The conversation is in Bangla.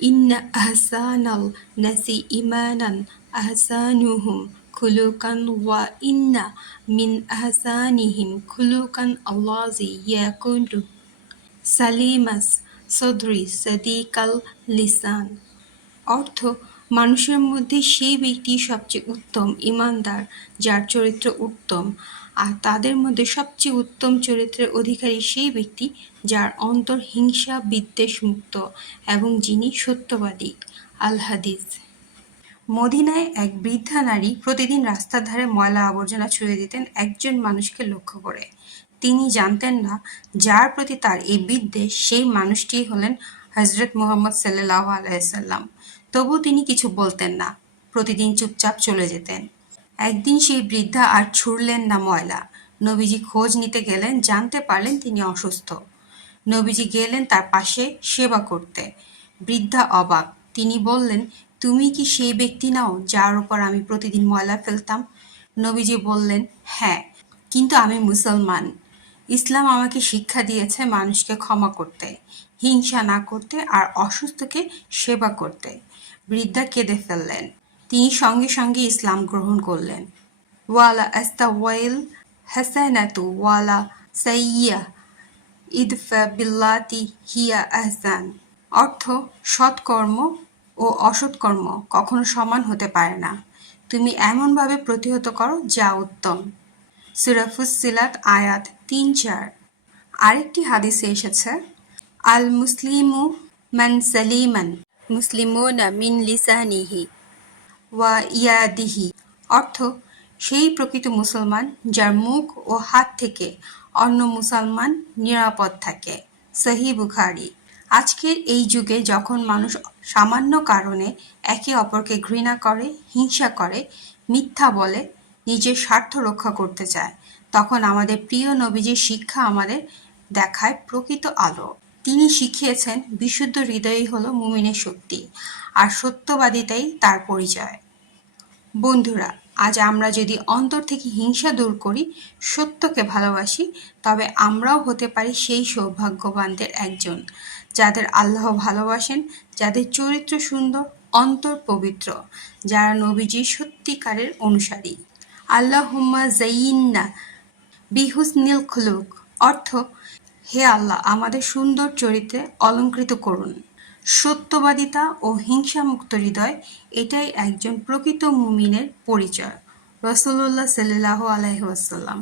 ইন্না আহসানাল নাসি ইমানান আহসানুহুম খুলুকান ওয়া ইন্না মিন আহসানিহিম খুলুকান আল্লাযী ইয়াকুনু সালিমাস সদরি সাদিকাল লিসান। অর্থ, মানুষের মধ্যে সেই ব্যক্তি সবচেয়ে উত্তম ঈমানদার যার চরিত্র উত্তম, আর তাদের মধ্যে সবচেয়ে উত্তম চরিত্রের অধিকারী সেই ব্যক্তি যার অন্তর হিংসা বিদ্বেষ মুক্ত এবং যিনি সত্যবাদী। আল হাদিস। মদিনায় এক বৃদ্ধা নারী প্রতিদিন রাস্তার ধারে ময়লা আবর্জনা ছুঁড়ে দিতেন একজন মানুষকে লক্ষ্য করে। তিনি জানতেন না যার প্রতি তার এই বিদ্বেষ সেই মানুষটিই হলেন হযরত মুহাম্মদ সাল্লাল্লাহু আলাইহি ওয়াসাল্লাম। তবুও তিনি কিছু বলতেন না, প্রতিদিন চুপচাপ চলে যেতেন। একদিন সেই বৃদ্ধা আর ছুঁড়লেন না ময়লা। নবীজি খোঁজ নিতে গেলেন, জানতে পারলেন তিনি অসুস্থ। নবীজি গেলেন তার পাশে সেবা করতে। বৃদ্ধা অবাক। তিনি বললেন, তুমি কি সেই ব্যক্তি নও যার উপর আমি প্রতিদিন ময়লা ফেলতাম? নবীজি বললেন, হ্যাঁ, কিন্তু আমি মুসলমান। ইসলাম আমাকে শিক্ষা দিয়েছে মানুষকে ক্ষমা করতে, হিংসা না করতে আর অসুস্থকে সেবা করতে। বৃদ্ধা কেঁদে ফেললেন। তিনি সঙ্গে সঙ্গে ইসলাম গ্রহণ করলেন। ওয়ালা আস্তাওয়াইল হাসানাতু ওয়ালা সাইয়্যা ইদফা বিল্লাতি হিয়া আহসান। অর্থ, সৎকর্ম ও অসৎকর্ম কখনো সমান হতে পারে না। তুমি এমনভাবে প্রতিহত করো যা উত্তম। সূরা ফুসসিলাত আয়াত ৩-৪। আরেকটি হাদিসে এসেছে, আল মুসলিমু মান সালিমান মুসলিমুনা মিন লিসানিহি ওয়া ইয়াদিহি। অর্থ, সেই প্রকৃত মুসলমান যার মুখ ও হাত থেকে অন্য মুসলমান নিরাপদ থাকে। সহিহ বুখারী। আজকের এই যুগে যখন মানুষ সামান্য কারণে একে অপরকে ঘৃণা করে, হিংসা করে, মিথ্যা বলে, নিজের স্বার্থ রক্ষা করতে চায়, তখন আমাদের প্রিয় নবীজির শিক্ষা আমাদের দেখায় প্রকৃত আলো। তিনি শিখিয়েছেন বিশুদ্ধ হৃদয়ই হলো মুমিনের শক্তি, আর সত্যবাদিতাই তার পরিচয়। বন্ধুরা, আজ আমরা যদি অন্তর থেকে হিংসা দূর করি, সত্যকে ভালোবাসি, তবে আমরাও হতে পারি সেই সৌভাগ্যবানদের একজন যাদের আল্লাহ ভালোবাসেন, যাদের চরিত্র সুন্দর, অন্তর পবিত্র, যারা নবীজির সত্যিকারের অনুসারী। আল্লাহুম্মা যায়িন্না বিহুসনিল খুলুক। অর্থ, হে আল্লাহ, আমাদের সুন্দর চরিত্রে অলঙ্কৃত করুন। সত্যবাদিতা ও হিংসামুক্ত হৃদয়, এটাই একজন প্রকৃত মুমিনের পরিচয়। রাসূলুল্লাহ সাল্লাল্লাহু আলাইহি ওয়াসাল্লাম।